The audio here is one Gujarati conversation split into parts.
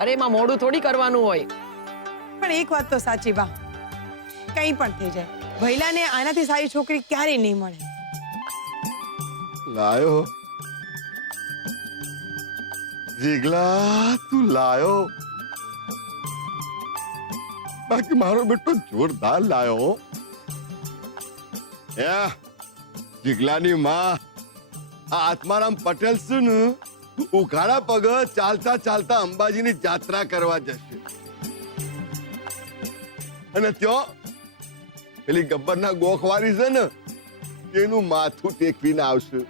અરે એમાં મોડું થોડી કરવાનું હોય. પણ એક વાત તો સાચી બા, કંઈ પણ થઈ જાય, ભૈલાને આનાથી સારી છોકરી ક્યારેય નહીં મળે. લાયો જીગલા, તું લાયો. બાકી મારો બેટો જોરદાર લાયો. જીગલાની માં આ આત્મારામ પટેલ છે ને, ઉઘાડા પગ ચાલતા ચાલતા અંબાજીની જાત્રા કરવા જશે અને ત્યાં પેલી ગબ્બરના ગોખવારી છે ને એનું માથું ટેકવીને આવશે.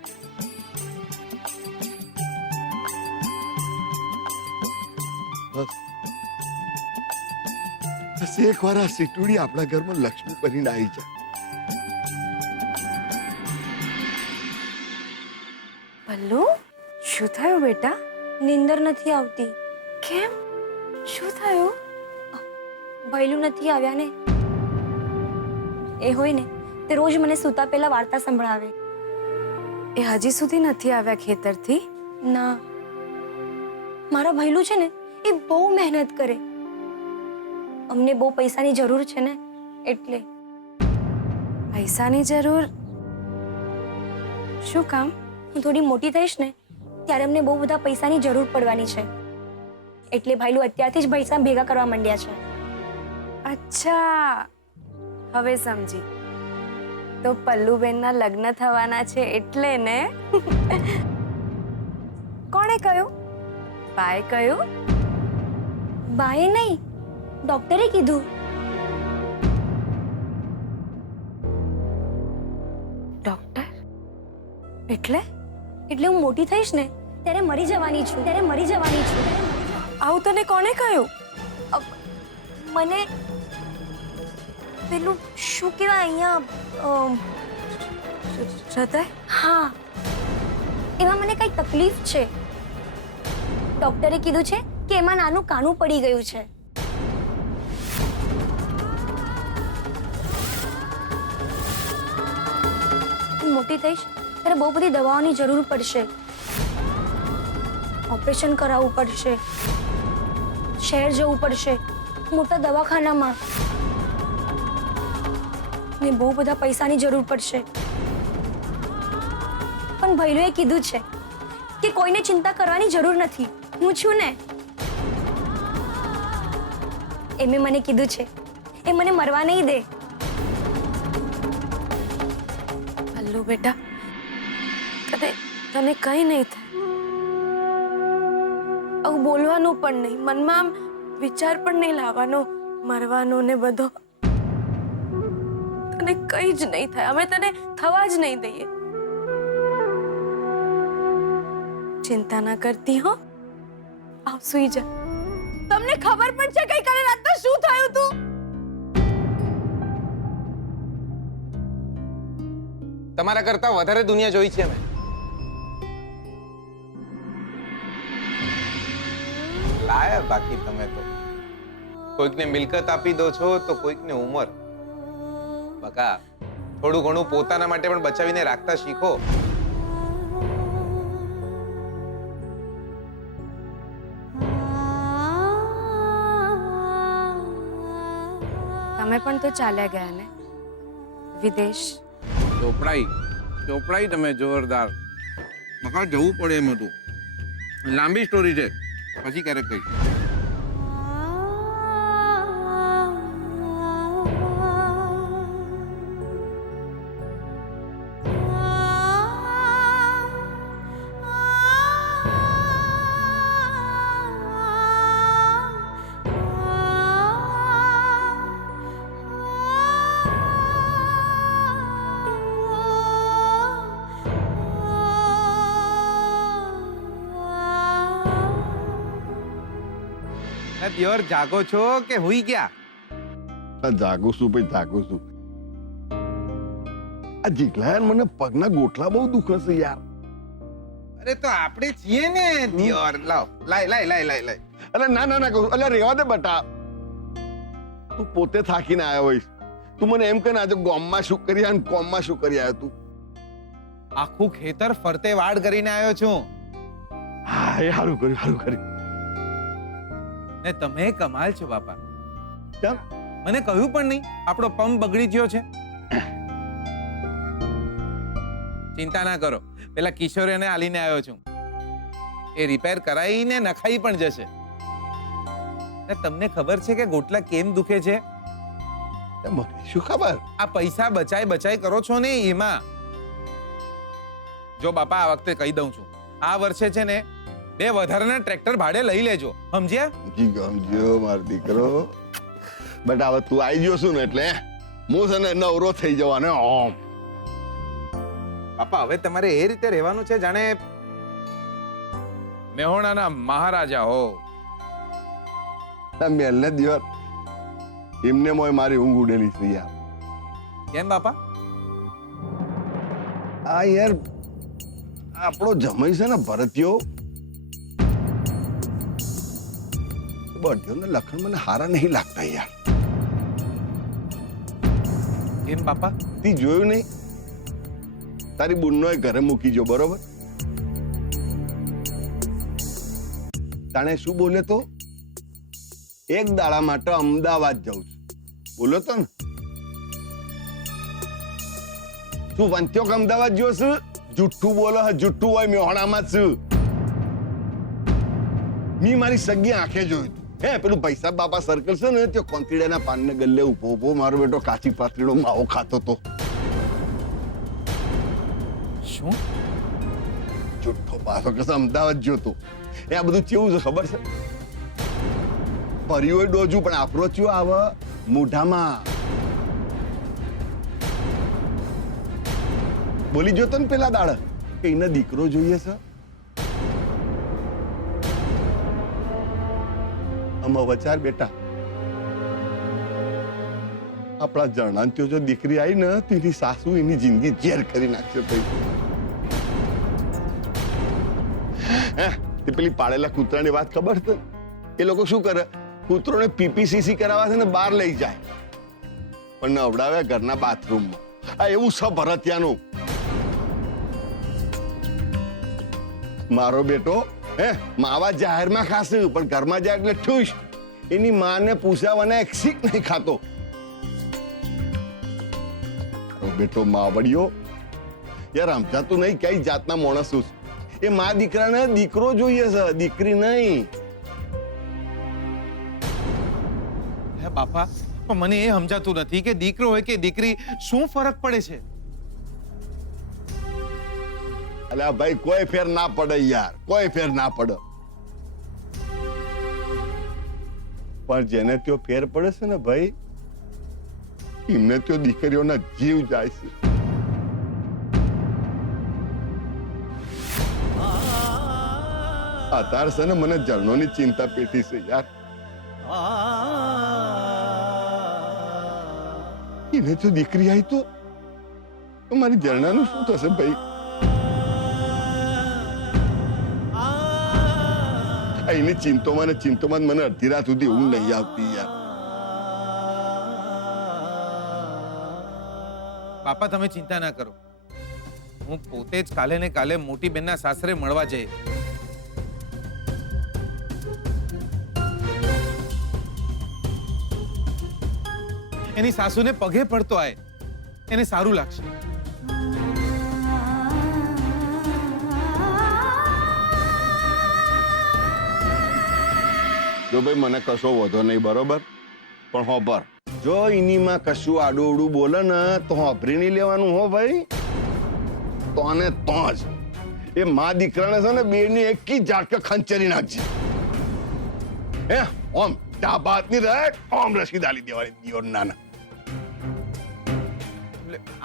બસ એક વાર આ સીટુડી આપણા ઘરમાં લક્ષ્મી બનીને આવી જાય. પલ્લુ, શું થયું બેટા? નીંદર નથી આવતી. કેમ? શું થયું? ભૈલું નથી આવ્યા ને? એ હોય ને તે રોજ મને સૂતા પહેલા વાર્તા સંભળાવે. એ હજી સુધી નથી આવ્યા ખેતરથી? ના, મારા ભૈલું છે ને એ બહુ મહેનત કરે. અમને બહુ પૈસાની જરૂર છે ને એટલે. પૈસાની જરૂર? શું કામ? હું થોડી મોટી થઈશ ને ત્યારે અમને બહુ બધા પૈસાની જરૂર પડવાની છે, એટલે ભાઈલું અત્યારથી જ પૈસા ભેગા કરવા માંડ્યા છે. અચ્છા, હવે સમજી. તો પલ્લુબેનના લગ્ન થવાના છે એટલે ને? કોણે કહ્યું? બાએ કહ્યું? બાએ નહીં, ડોક્ટરે કીધું. ડોક્ટર? એટલે હું મોટી થઈશ ને ત્યારે મરી જવાની છું. આવું તને કોણે કહ્યું? મને પેલું શું કહેવાય અહીંયા હૃદય? હા, એમાં મને કઈ તકલીફ છે. ડોક્ટરે કીધું છે કે એમાં નાનું કાણું પડી ગયું છે. હું મોટી થઈશ ત્યારે બહુ બધી દવાઓની જરૂર પડશે. ઓપરેશન કરાવવું પડશે, શહેર જવું પડશે, મોટા દવાખાનામાં, ને બહુ બધા પૈસાની જરૂર પડશે. પણ ભૈલુએ કીધું છે કે કોઈને ચિંતા કરવાની જરૂર નથી, હું છું ને. એમે મને કીધું છે એ મને મરવા નહીં દે. પલ્લુ બેટા, તને કઈ નહીં થાય. આવું બોલવાનું પણ નહીં, મનમાં આમ વિચાર પણ નહીં લાવવાનો મરવાનો ને બધો. તને કઈ જ નહીં થાય, અમે તને થવા જ નહીં દઈએ. ચિંતા ના કરતી હો. આવ સુઈ જા. તમને ખબર પણ છે ગઈકાલે રાતના શું થયું તું? તમારા કરતા વધારે દુનિયા જોઈ છે મેં. લાયા બાકી તમે તો કોઈકને મિલકત આપી દો છો તો કોઈકને ઉંમર. બકા, થોડું ઘણું પોતાના માટે પણ બચાવીને રાખતા શીખો. તમે પણ તો ચાલ્યા ગયા ને વિદેશ. ચોપડાઈ તમે જોરદાર. બકા જવું પડે એમ હતું. લાંબી સ્ટોરી છે, પછી ક્યારેક કહીશ. દિયોર જાગો છો કે હુઈ ગયા? જાગું છું ભાઈ, જાગું છું. આ જીગલા મને પગના ગોઠલા બહુ દુખે છે યાર. અરે તો આપણે છીએ ને દિયોર. લાવ, લાય. અરે ના કહું. અરે રેવા દે બટા, તું પોતે થાકીને આવ્યો હોઈશ. તું મને એમ કે આજે ગામમાં શું કરી અને કોમમાં શું કરી આવ્યો તું? આખું ખેતર ફરતે વાડ કરીને આવ્યો છું. હા, એ સારું કર્યું. ને તમે કમાલ છો બાપા. કેમ? મને કહ્યું પણ નહીં આપણો પંપ બગડી ગયો છે. ચિંતા ના કરો, પેલા કિશોરીને આલીને આવ્યો છું. એ રિપેર કરાવીને નખાઈ પણ જશે. ને તમને ખબર છે કે ગોટલા કેમ દુખે છે? મને શું ખબર? આ પૈસા બચાય કરો છો ને એમાં. જો બાપા, આ વખતે કહી દઉં છું, આ વર્ષે છે ને 2 વધારાના ટ્રેક્ટર ભાડે લઈ લેજો, સમજ્યા? ગમજો મારો દીકરો. બટ હવે તું આવી ગયો છું ને એટલે હું છે ને નવરો થઈ જવાનો. ઓમ બાપા, હવે તમારે એ રીતે રહેવાનું છે જાણે મેહોણાના મહારાજા હો. મેલને દિવસ એમને મોય મારી ઊંઘ ઉડેલી છે યાર. કેમ બાપા? આ યાર આપણો જમાઈ છે ને ભરતિયો, બધ્યોને લખણ મને હારા નહીં લાગતા યાર. કેમ બાપા? તી જોયું નહીં? તારી બુનનો ઘરે મૂકી જો, બરોબર? તાણે શું બોલે તો? એક દાડા માટે અમદાવાદ જાઉં છું બોલો તો ને. તું વંત્યો કે અમદાવાદ જો છું? જુઠ્ઠું બોલો, જુઠ્ઠું હોય મેહોણામાં છું. મી મારી સગી આંખે જોયું તું. હે પેલું પૈસા બાપા સર્કલ છે ને, તે કોંતીડાના પાનને ગલ્લે ઉભો મારો બેટો કાચી પાતળીનો માવો ખાતો તો. શું? જુઠ્ઠો પાછો કે અમદાવાદ જોતો. એ આ બધું કેવું છે ખબર છે? પરિયો ડોજું પણ આપણો ચિયો આવે મોઢામાં. બોલી જોતો ને પેલા દાડ કે એને દીકરો જોઈએ છે. આમાં વચાર બેટા, આપણા જણાંત્યો જો દીકરી આવી ને તેની સાસુ એની જિંદગી ઝેર કરી નાખશે. તે પેલી પાળેલા કૂતરાની વાત ખબર છે? એ લોકો શું કરે? કૂતરોને પીપીસીસી કરાવવા છે ને બહાર લઈ જાય, પણ નવડાવે ઘરના બાથરૂમમાં. આ એવું છે ભરતિયાનું. મારો બેટો માવા જાહેરમાં ખાશે પણ ઘરમાં જાય એટલે ઠુશ. એની માને પૂછાવાના એક શીખ નહીં ખાતો. મારો બેટો માવડિયો યાર સમજાતું નહીં કઈ જાતના માણસ છું. એ મા દીકરાને દીકરો જોઈએ છે, દીકરી નહીં. હે બાપા, પણ મને એ સમજાતું નથી કે દીકરો હોય કે દીકરી શું ફરક પડે છે? અલ્યા ભાઈ, કોઈ ફેર ના પડે યાર, કોઈ ફેર ના પડે. પણ જેને ત્યો ફેર પડે છે ને ભાઈ, એમને ત્યો દીકરીઓના જીવ જાય છે. અત્યારે છે ને મને જળનોની ચિંતા પેટી છે યાર. એને જો દીકરી આવી તો મારી જરણાનું શું થશે ભાઈ? એની ચિંતોમાં મને અડધી રાત સુધી ઊંઘ નહીં આવતી યાર. બાપા, તમે ચિંતા ના કરો. હું પોતે જ કાલે ને કાલે મોટી બેનના સાસરે મળવા જઈ. એની સાસુને પગે પડતો આય, એને સારું લાગશે. જો ભાઈ મને કશો વધો નહીં, બરોબર? પણ હોબર, જો એનીમાં કશું આડું બોલે ને તો હોભરી નહીં લેવાનું હો ભાઈ. તો આને તો જ એ મા દીકરાને છે ને બેની એકી ઝાટકે ખંચેરી નાખજે. હે ઓમ ડાબાતની રહે, ઓમ રસીદ આલી દેવાની દિયોર નાના.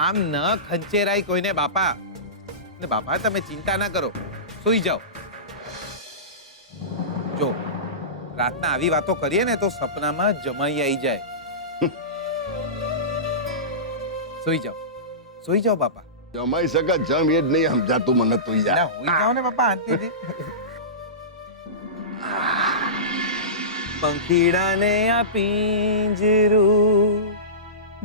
આમ ન ખંચેરાય કોઈને બાપા. ને બાપા, તમે ચિંતા ના કરો, સૂઈ જાઓ. જો રાતના આવી વાતો કરીએ ને તો સપનામાં જમાઈ આવી જાય. સૂઈ જાઓ બાપા. જમાઈ શકે જમ એ જ નહીં સમજાતું મને તો યાર. હુઈ જાઓ ને બાપા, શાંતિથી. પંખીડાને આ પિંજરું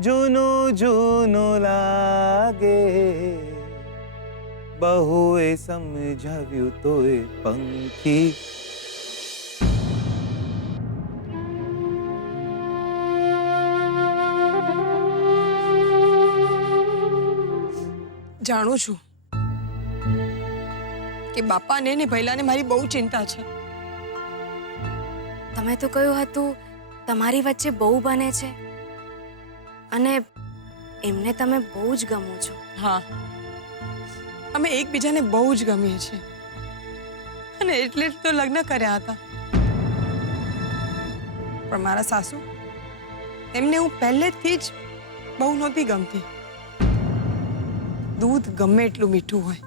જૂનું જૂનું લાગે, બહુએ સમજાવ્યું તોય પંખી જાણું છું કે બાપાને ને ભૈલાને મારી બહુ ચિંતા છે. તમે તો કહ્યું હતું તમારી વચ્ચે બહુ બને છે અને એમને તમે બહુ જ ગમો છો. હા, અમે એકબીજાને બહુ જ ગમીએ છીએ અને એટલે જ તો લગ્ન કર્યા હતા. પણ મારા સાસુ, એમને હું પહેલેથી જ બહુ નહોતી ગમતી. દૂધ ગમે એટલું મીઠું હોય,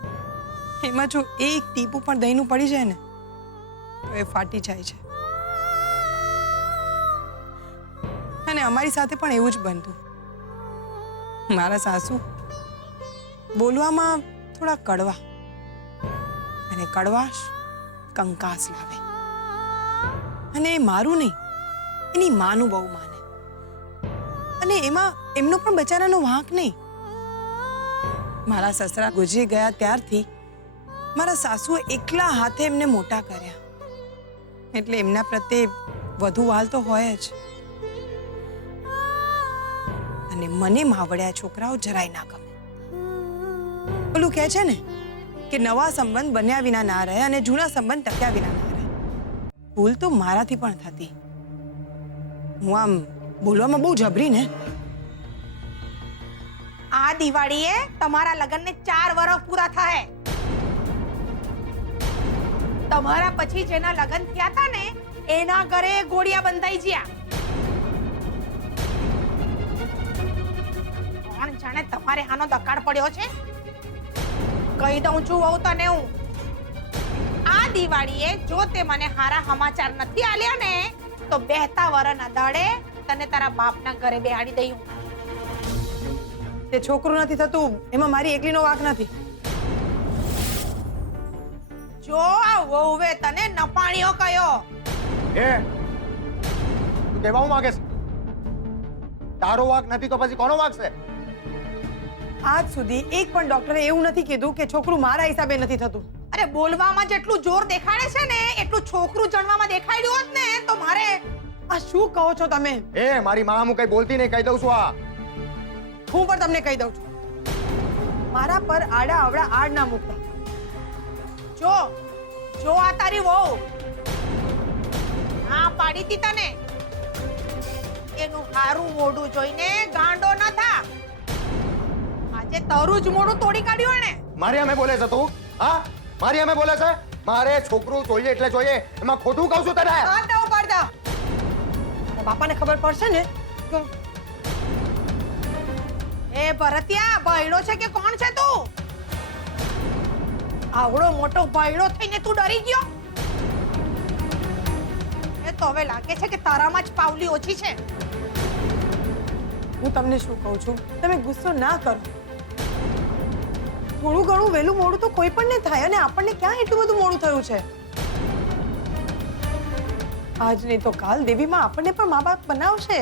એમાં જો એક ટીપું પણ દહીંનું પડી જાય ને તો એ ફાટી જાય છે. અને અમારી સાથે પણ એવું જ બનતું. મારા સાસુ બોલવામાં થોડા કડવા, અને કડવાશ કંકાસ લાવે. અને એ મારું નહીં, એની માનું બહુ માને. અને એમાં એમનો પણ બચારાનો વાંક નહીં. મારા સસરા ગુજરી ગયા ત્યારથી મારા સાસુએ એકલા હાથે એમને મોટા કર્યા, એટલે એમના પ્રત્યે વધુ વાલ તો હોય જ. અને મને માવડ્યા છોકરાઓ જરાય ના ગમે. ઓલું કહે છે ને કે નવા સંબંધ બન્યા વિના ના રહે અને જૂના સંબંધ ટક્યા વિના ના રહે. ભૂલ તો મારાથી પણ થતી. હું આમ બોલવામાં બહુ જબરી ને. આ દિવાળીએ તમારા લગ્નને 4 વર્ષ પૂરા થાય. તમારા પછી જેના લગ્ન થયા હતા ને એના ઘરે ગોળિયા બંધાઈ ગયા. કોણ જાણે તમારે આનો દકાળ પડ્યો છે. કહી દઉં છું વહુ તને હું, આ દિવાળીએ જો તે મને હારા સમાચાર નથી આલ્યા ને તો બેહતા વરના દાડે તને તારા બાપના ઘરે બેહાડી દઈ. તે છોકરું નથી થતું એમાં મારી એકલીનો વાંક નથી. જો આ વહુએ તને નપાણીઓ કયો. એ તું કહેવા હું માંગે છે? તારો વાંક નથી તો પછી કોનો વાંક છે? આજ સુધી એક પણ ડોક્ટરે એવું નથી કીધું કે છોકરું મારા હિસાબે નથી થતું. અરે બોલવામાં જેટલું જોર દેખાડે છે ને એટલું છોકરું જણવામાં દેખાડ્યું હોત ને તો મારે. આ શું કહો છો તમે? એ મારી માં હું કઈ બોલતી નહીં, કહી દઉં છું. આ હું પણ તમને કહી દઉં છું, મારા પર આડા અવડા આડ ના મૂકતા. જો જો આ તારી વહુ હા પાડી તી તને. એનું હારું મોઢું જોઈને ગાંડો ન થા. આજે તારું જ મોઢું તોડી કાઢ્યું ને. મારી અમે બોલે છે તું? હા, મારી અમે બોલે છે? મારે છોકરું જોઈએ એટલે જોઈએ, એમાં ખોટું કહું છું તને? હાથ ના ઉપાડતા. બાપાને ખબર પડશે ને તો એ ભરતિયા બૈડો છે કે કોણ છે તું? આવડો મોટો બૈડો થઈને તું ડરી ગયો? એ તો હવે લાગે છે કે તારામાં જ પાવલી ઓછી છે. હું તમને શું કહું છું, તમે ગુસ્સો ના કરો. થોડું ઘણું વહેલું મોડું તો કોઈ પણ ને થાય, અને આપણને ક્યાં એટલું બધું મોડું થયું છે? આજ નહીં તો કાલ દેવીમાં આપણને પણ મા બાપ બનાવશે.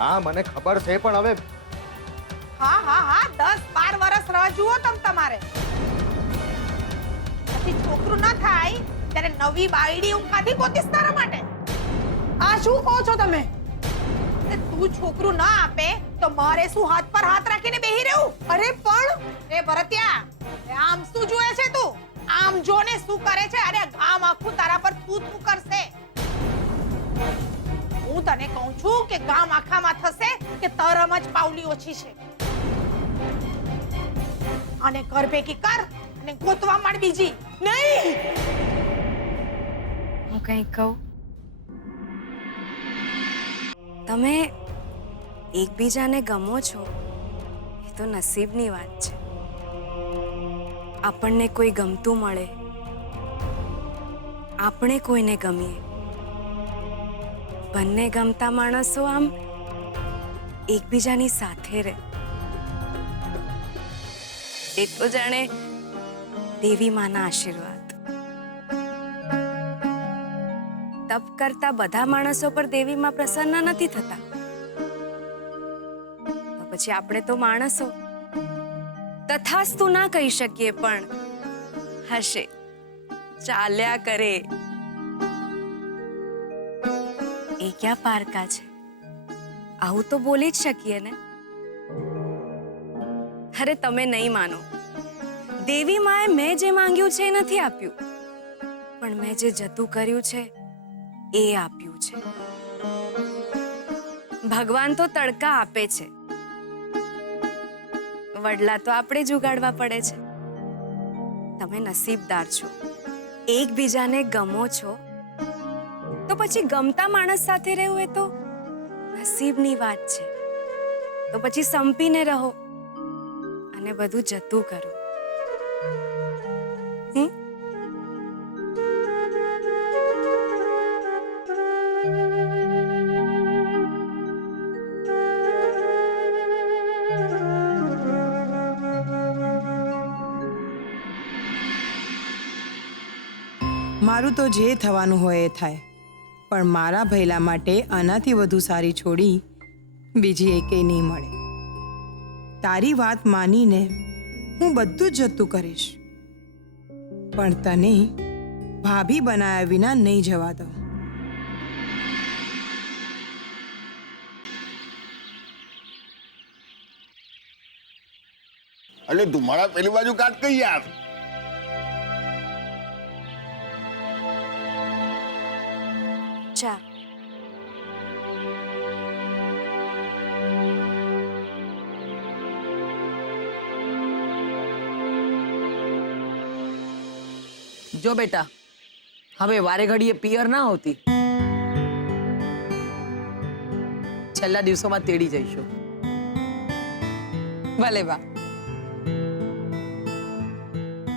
હા મને ખબર છે, પણ હવે હા હા હા 10-12 વર્ષ રાહ જુઓ તમારે. પછી છોકરું ન થાય ત્યારે નવી બાયડી હું કાઢી ગોતીશ તારા માટે. આ શું કહો છો તમે? તું છોકરું ના આપે તો મારે શું હાથ પર હાથ રાખીને બેહી રહેવું? અરે પણ રે ભરતિયા, આમ શું જોયે છે તું? આમ જોને શું કરે છે? અરે ગામ આખું તારા પર થૂ થૂ કરશે. હું તને કહું છું કે ગામ આખામાં થશે કે તારામાં જ પાવલી ઓછી છે. અને કર ભેગી કર અને ગોતવા માંડ બીજી. નહીં, હું કંઈ કહું? તમે એકબીજાને ગમો છો એ તો નસીબની વાત છે. આપણને કોઈ ગમતું મળે, આપણે કોઈને ગમીએ. બંને ગમતા માણસો આમ એકબીજાની સાથે રહે એ તો જાણે દેવી માના આશીર્વાદ. તપ કરતા બધા માણસો પર દેવી માં પ્રસન્ન નથી થતા, તો પછી આપણે તો માણસો તથાસ્તુ ના કહી શકીએ, પણ હશે, ચાલ્યા કરે. એ ક્યાં પારકા છે? આવું તો બોલી જ શકીએ ને. અરે તમે નહીં માનો, દેવી માએ મેં જે માંગ્યું છે એ નથી આપ્યું, પણ મેં જે જતું કર્યું છે એ આપ્યું છે. ભગવાન તો તડકા આપે છે, વડલા તો આપણે જ ઉગાડવા પડે છે. તમે નસીબદાર છો, એકબીજાને ગમો છો, તો પછી ગમતા માણસ સાથે રહેવું એ તો નસીબની વાત છે. તો પછી સંપીને રહો અને બધું જતું કરો. હમ? મારું તો જે થવાનું હોય એ થાય, પણ મારા ભૈલા માટે આનાથી વધુ સારી છોડી બીજી એકેય નહીં મળે. તારી વાત માનીને હું બધું જ જતું કરીશ, પણ તને ભાભી બનાવ્યા વિના નહીં જવા દઉં. અલે તું મારા પેલી બાજુ કાટ કઈ યાર. ચા. જો બેટા, હવે વારે ઘડીએ પિયર ના હોતી. છેલ્લા દિવસોમાં તેડી જઈશું. ભલે બા.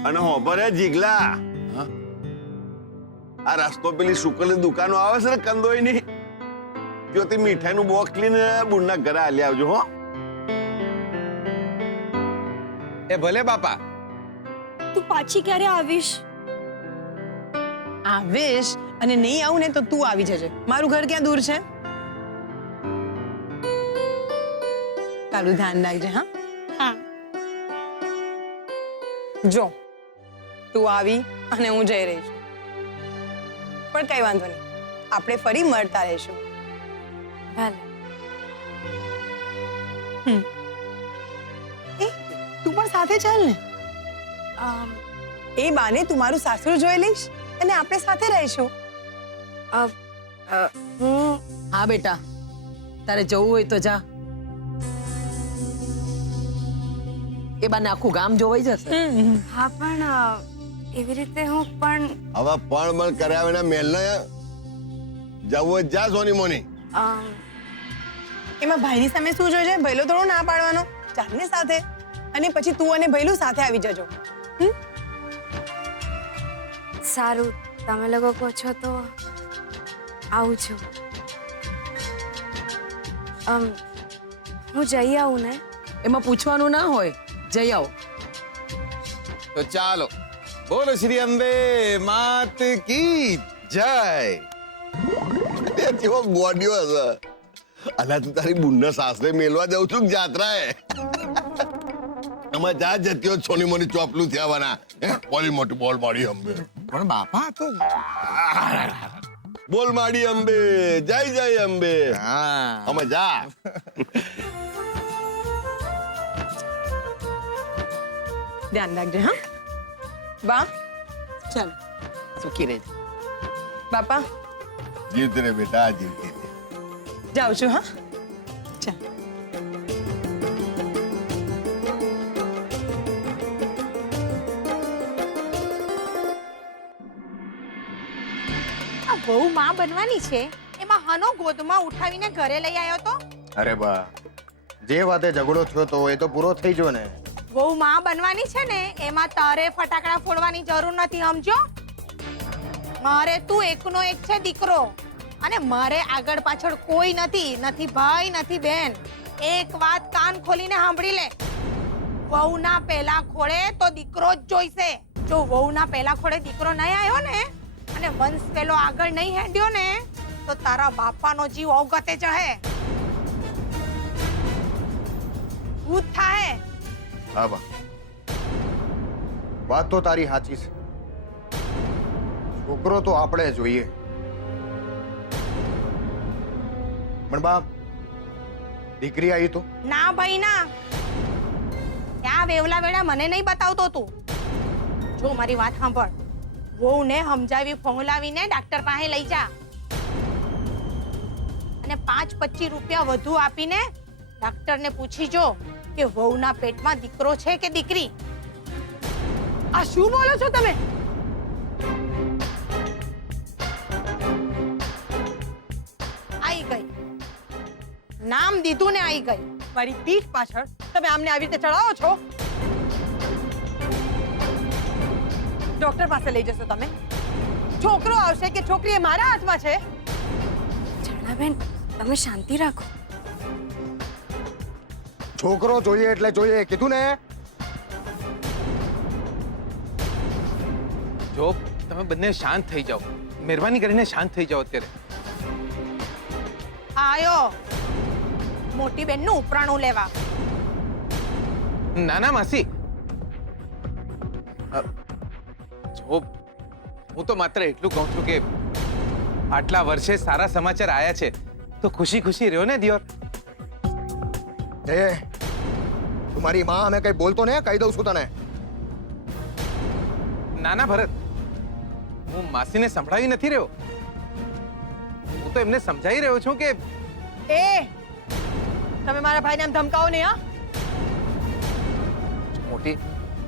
અને હોભરે જીગલા, આ રસ્તો પેલી શુકલની દુકાનો આવે છે ને કંદોઈની, ત્યોથી મીઠાઈનું બોક્સ લઈને બુનના ઘરે આલી આવજો હો. એ ભલે બાપા. તું પાછી ક્યારે આવીશ? આવેશ, અને નહીં આવું ને તો તું આવી જજે. મારું ઘર ક્યાં દૂર છે? તારું ધ્યાન રાખજે. હા હા. જો તું આવી અને હું જઈ રહી છું, પણ કઈ વાંધો નહીં, આપણે ફરી મળતા રહીશું. ભલે. એ તું પણ સાથે ચાલ ને. એ બાને તું મારું સાસરું જોઈ લઈશ અને આપણે સાથે રહીશું. હું હા બેટા, તારે જવું હોય તો જા. એ બાને આખું ગામ જોવાઈ જશે. હા, પણ એવી રીતે હું પણ હવે પણ કર્યા વિના મેલને જવું હોય જા સોની મોની. એમાં ભાઈની સામે શું જોજે? ભૈલો થોડો ના પાડવાનો. ચાલ ને સાથે, અને પછી તું અને ભૈલું સાથે આવી જજો. સારું, તમે લોકો કહો છો તો આવું છું. હું જઈ આવું ને? એમાં પૂછવાનું ના હોય, જઈ આવો. તો ચાલો, બોલો શ્રી અંબે માત કી જય. કેવો ગોડ્યો હશે. અલા તું તારી બુનના સાસરે મેલવા જાઉં છું કે જાત્રાએ? આમાં જા જત્યો છોની મોની ચોપલું થયાવાના. બોલી મોટી બોલ માડી અંબે. પણ બાપા તો બોલ માડી અંબે, જય જય અંબે. હા આમાં જા. ધ્યાન રાખજે. હા બા, ચાલ. સુખી રહેજે. બાપા જીવતી રે બેટા, જીવતી રે. જાઉં છું. હા ચાલ. આ વહુ માં બનવાની છે, એમાં હનો ગોદમાં ઉઠાવીને ઘરે લઈ આવ્યો તો. અરે બા, જે વાતે ઝઘડો થયો તો એ તો પૂરો થઈ ગયો ને. વહુ માં બનવાની છે ને, એમાં તારે ફટાકડા ફોડવાની જરૂર નથી, સમજો? મારે તું એકનો એક છે દીકરો, અને મારે આગળ પાછળ કોઈ નથી, નથી ભાઈ નથી બેન. એક વાત કાન ખોલીને સાંભળી લે, વહુના પહેલા ખોળે તો દીકરો જ જોઈશે. જો વહુના પહેલા ખોળે દીકરો નહીં આવ્યો ને, અને વંશ પેલો આગળ નહીં હેડ્યો ને, તો તારા બાપાનો જીવ અવગતે જહે. ભૂત થાહે. હા બા, વાત તો તારી સાચી છે. છોકરો તો આપણે જોઈએ, પણ બા દીકરી આવી તો ના ભાઈ ના, ત્યાં આ વેવલા વેળા મને નહીં બતાવતો તું. જો મારી વાત સાંભળ, વહુને સમજાવી ફોંલાવીને ડાક્ટર પાસે લઈ જા અને 5-25 રૂપિયા વધુ આપીને ડાક્ટરને પૂછી જો કે વહુના પેટમાં દીકરો છે કે દીકરી. આ શું બોલો છો તમે? આઈ ગઈ, નામ દીધું ને આઈ ગઈ. મારી પીઠ પાછળ તમે આમને આવી રીતે ચડાવો છો. ડોક્ટર પાસે લઈ જશો તમે? છોકરો આવશે કે છોકરી એ મારા હાથમાં છે. ઝરણાબેન, તમે શાંતિ રાખો. છોકરો જોઈએ એટલે જોઈએ, કીધું ને. જો તમે બંને શાંત થઈ જાઓ, મહેરબાની કરીને શાંત થઈ જાઓ અત્યારે. આયો મોટી બેનનું ઉપરાણું લેવા. ના ના માસી, જો હું તો માત્ર એટલું કહું છું કે આટલા વર્ષે સારા સમાચાર આયા છે તો ખુશી ખુશી રહ્યો ને દિયોર. એ તું મારી માં અમે કઈ બોલતો ને, કહી દઉં છું તને. ના ના ભરત, હું માસીને સંભળાવી નથી રહ્યો. હું તો એમને સમજાવી રહ્યો છું કે એ તમે મારા ભાઈને આમ ધમકાવો નહીં. હા, મોટી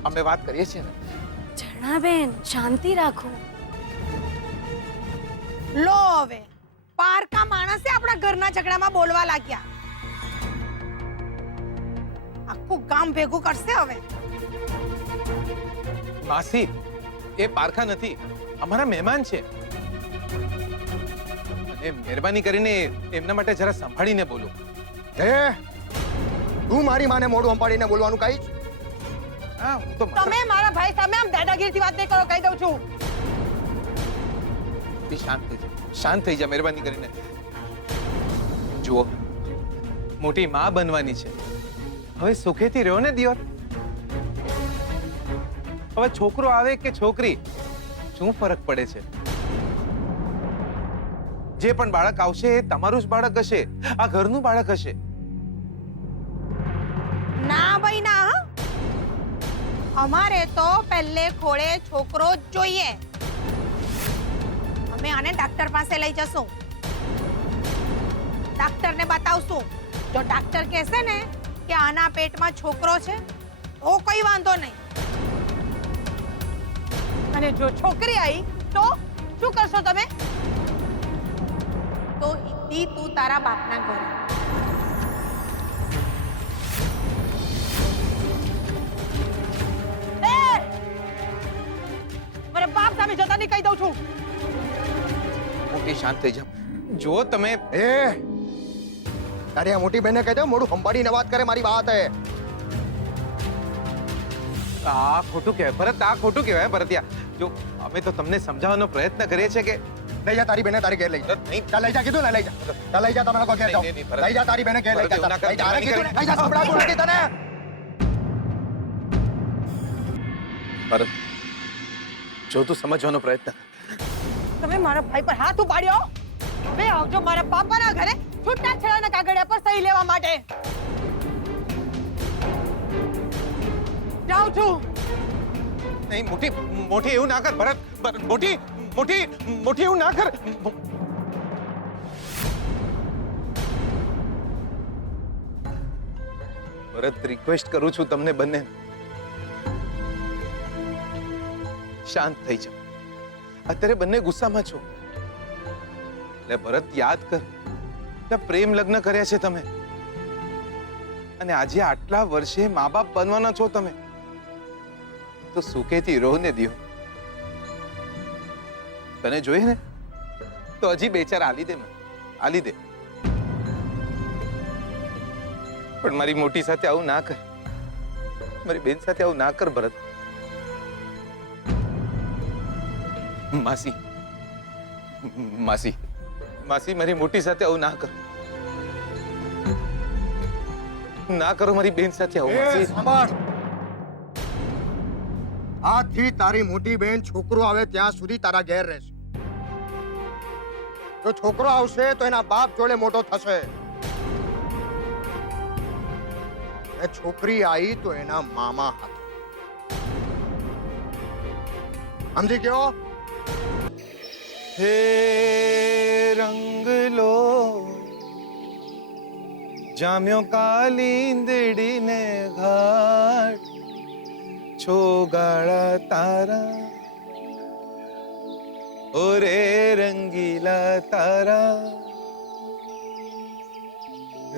અમે વાત કરીએ છીએ ને. ઝરણાબેન, શાંતિ રાખો. લો હવે પારકા માણસે આપણા ઘરના ઝઘડામાં બોલવા લાગ્યા. આખું ગામ ભેગું કરશે હવે. માસી, એ પારખા નથી, અમારા મહેમાન છે. અને મહેરબાની કરીને એમના માટે જરા સંભાળીને બોલો. એ તું મારી માને મોઢું અંપાડીને બોલવાનું કહીશ? હા, હું તો માત્ર- તમે મારા ભાઈ સામે આમ દાદાગીરીથી વાત નહીં કરો, કહી દઉં છું. શાંત થઈ જા, શાંત થઈ જા મહેરબાની કરીને. જુઓ, મોટી માં બનવાની છે, હવે સુખેથી રહ્યો ને દિયોર. હવે છોકરો આવે કે છોકરી, શું ફરક પડે છે? જે પણ બાળક આવશે એ તમારું જ બાળક હશે, આ ઘરનું બાળક હશે. ના ભાઈ ના, હં? અમારે તો પહેલે ખોળે છોકરો જ જોઈએ. અમે આને ડાક્ટર પાસે લઈ જશું, ડાક્ટરને બતાવશું. જો ડાક્ટર કહેશે ને કે આના પેટમાં છોકરો છે તો કઈ વાંધો નહીં. અને જો છોકરી આવી તો શું કરશો તમે? તો ઈદી તું તારા બાપના ઘરે. એ મારા બાપ સામે જતા નહીં, કહી દઉં છું. મોટી શાંત થઈ જાઓ. જો તમે એ તારી આ મોટી બેને કહી દે મોઢું સંભાળીને વાત કરે મારી વાત. આ ખોટું કહેવાય ભરત, આ ખોટું કહેવાય ભરતિયા. જો અમે તો તમને સમજાવવાનો પ્રયત્ન કરીએ છીએ કે લઈ જા તારી બેને તારી ઘેર લઈ જા. નહીં. ચાલ લઈ જા, કીધું ને લઈ જા. ચાલ લઈ જા, તમે લોકો ઘેર જાઓ. નહીં, નહીં, ભરત. લઈ જા તારી બેને ઘેર લઈ જા. ભરત, એવું ના કર. લઈ જા, અરે કીધું ને, લઈ જા, સંભળાતું નથી તને. ભરત, જો તું સમજવાનો પ્રયત્ન કર. તમે મારા ભાઈ પર હાથ ઉપાડ્યો. હવે આવજો મારા પાપાના ઘરે છૂટાછેડાના કાગળિયા પર સહી લેવા માટે. જાઉં છું. નહીં મોટી, મોટી એવું ના કર ભરત. મોટી મોટી મોટી એવું ના કર. ભરત, રિક્વેસ્ટ કરું છું તમને બંને, શાંત થઈ જાઓ. અત્યારે બંને ગુસ્સામાં છો. એટલે ભરત, યાદ કર કે પ્રેમ લગ્ન કર્યા છે તમે, અને આજે આટલા વર્ષે મા બાપ બનવાના છો તમે, તો સુખેથી રહો ને દિયો. તને જોઈએ ને તો હજી 2-4 આલી દે, મને આલી દે. પણ મારી મોટી સાથે આવું ના કર, મારી બેન સાથે આવું ના કર ભરત. માસી, માસી, માસી, મારી મોટી સાથે આવું ના કરો. ના કરો મારી બેન સાથે આવું. એ માસી, સાંભળ, આજથી તારી મોટી બેન છોકરો આવે ત્યાં સુધી તારા ઘેર રહેશે. જો છોકરો આવશે તો એના બાપ જોડે મોટો થશે. અને છોકરી આવી તો એના મામા હાથે. સમજી ગયો? હે રંગ લો જામ્યો કાલિંદડીને ઘાટ છો ગાળા તારા ઓરે રંગીલા તારા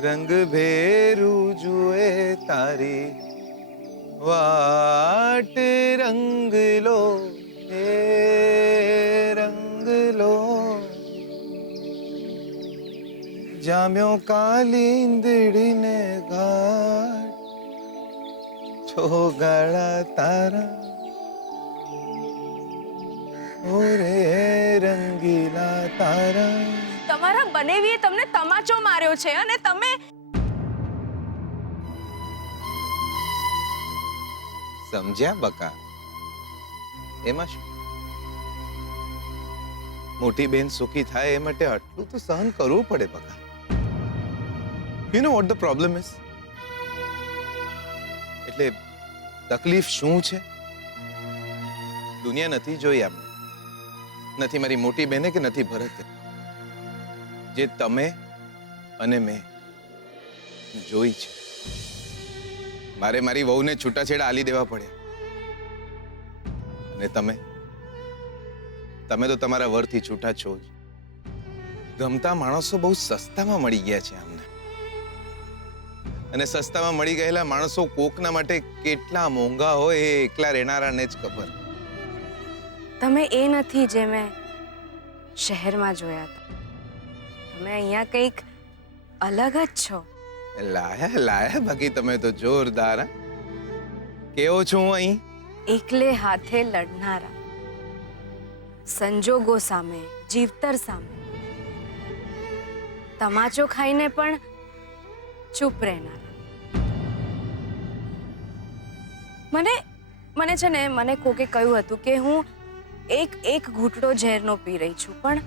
રંગ ભેરું જુએ તારી વાટ રંગ લો હે રંગ લો જામ્યો કાલિંદડીને ઘાટ છો ગાળા તારા ઓરે રંગીલા તારા. તમારા બનેવીએ તમને તમાચો માર્યો છે અને તમે સમજ્યા બકા? એમાં શું? મોટી બેન સુખી થાય એ માટે આટલું તો સહન કરવું પડે બકા. You know what the problem is? એટલે તકલીફ શું છે? દુનિયા નથી જોઈ આપણે, નથી મારી મોટી બેને કે નથી ભરતે. જે તમે અને મેં જોઈ છે. મારે મારી વહુને છૂટાછેડા આલી દેવા પડ્યા અને તમે તો તમારા વરથી છૂટા છો જ. ગમતા માણસો બહુ સસ્તામાં મળી ગયા છે અમને, અને સસ્તામાં મળી ગયેલા માણસો કોકના માટે કેટલા મોંઘા હોય એ એકલા રહેનારાને જ ખબર. તમે એ નથી જે મેં શહેરમાં જોયા હતા. તમે અહીંયા કંઈક અલગ જ છો. લાયા બાકી તમે તો જોરદાર. કેવો છું અહીં? એકલે હાથે લડનારા, સંજોગો સામે, જીવતર સામે, તમાચો ખાઈને પણ ચૂપ રહેનારા. મને છે ને, મને કોકે કહ્યું હતું કે હું એક ઘૂંટડો ઝેરનો પી રહી છું, પણ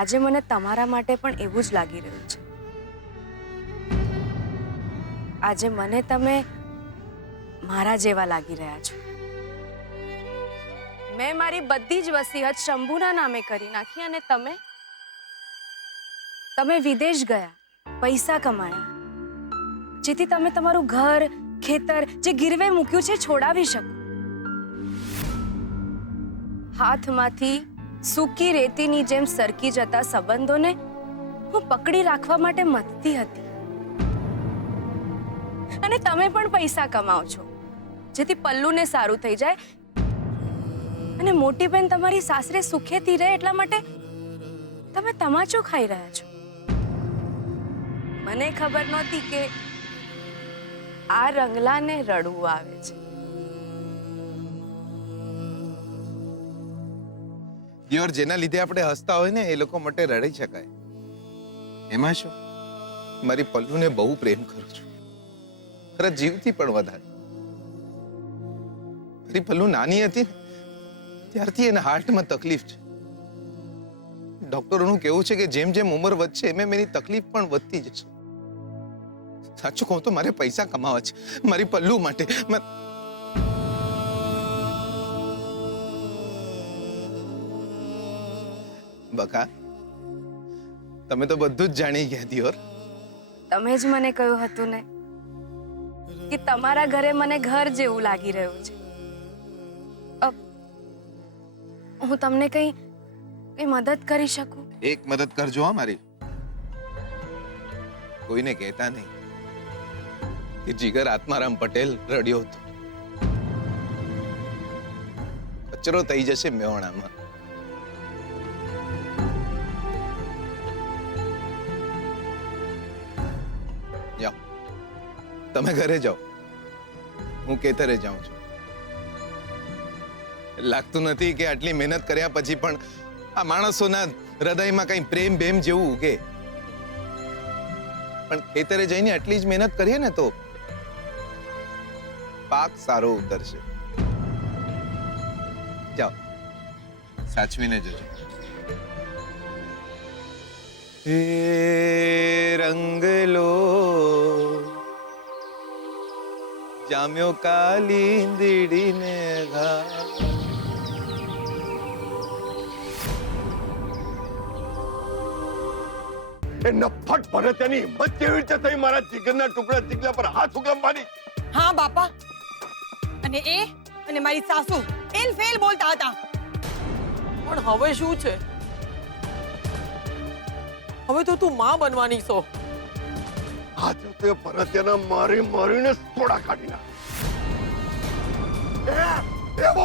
આજે મને તમારા માટે પણ એવું જ લાગી રહ્યું છે. આજે મને તમે મારા જેવા લાગી રહ્યા છો. મેં મારી બધી જ વસીહત શંભુના નામે કરી નાખી અને તમે વિદેશ ગયા, પૈસા કમાયા, જેથી તમે તમારું ઘર, ખેતર જે ગીરવે મૂક્યું છે છોડાવી શકો. હાથમાંથી સૂકી રેતીની જેમ સરકી જતા સંબંધોને હું પકડી રાખવા માટે મથતી હતી, અને તમે પણ પૈસા કમાઓ છો જેથી પલ્લુને સારું થઈ જાય અને મોટી બેન તમારી સાસરે સુખેથી રહે, એટલા માટે તમે તમાચો ખાઈ રહ્યા છો. મને ખબર નહોતી કે આ રંગલાને રડવું આવે છે. યાર, જેના લીધે આપણે હસતા હોય ને એ લોકો માટે રડી શકાય. એમાં શું, મારી પલ્લુને બહુ પ્રેમ કરું છું, ખરા જીવથી પણ વધારે. મારી પલ્લુ નાની હતી ને ત્યારથી એના હાર્ટમાં તકલીફ છે. ડોક્ટરોનું કહેવું છે કે જેમ જેમ ઉંમર વધશે એમ એની તકલીફ પણ વધતી જશે. સાચું કહું તો મારે પૈસા કમાવા છે મારી પલ્લુ માટે. બકા, તમે તો બધું જ જાણી ગયા દિયોર. તમે જ મને કહ્યું હતું ને કે તમારા ઘરે મને ઘર જેવું લાગી રહ્યું છે. હું તમને કઈ મદદ કરી શકું? એક મદદ કરજો હા મારી. કોઈને કહેતા નહીં કે જીગર આત્મારામ પટેલ રડ્યો હતો. કચરો થઈ જશે મેવાણામાં. જાઓ, તમે ઘરે જાઓ, હું ખેતરે જાઉં છું. લાગતું નથી કે આટલી મહેનત કર્યા પછી પણ આ માણસોના હૃદયમાં કઈ પ્રેમ બેમ જેવું ઉગે. પણ ખેતરે જઈને આટલી જ મહેનત કરીએ ને તો પાક સારો ઉતરશે. જાઓ, સાચવીને જજો. હે રંગ લો જામ્યો કાલિંદડીને ઘા. એ નફટ ભરતની હિંમત કેવી રીતે થઈ મારા જીગરના ટુકડા જીગલા પર હાથ ઉગામવાની? હા બાપા, અને એ અને મારી સાસુ એલ ફેલ બોલતા હતા. પણ હવે શું છે? હવે તો તું માં બનવાની છો. આજે તે ભરતના મારી મારીને થોડા કાઢી નાખ. એવો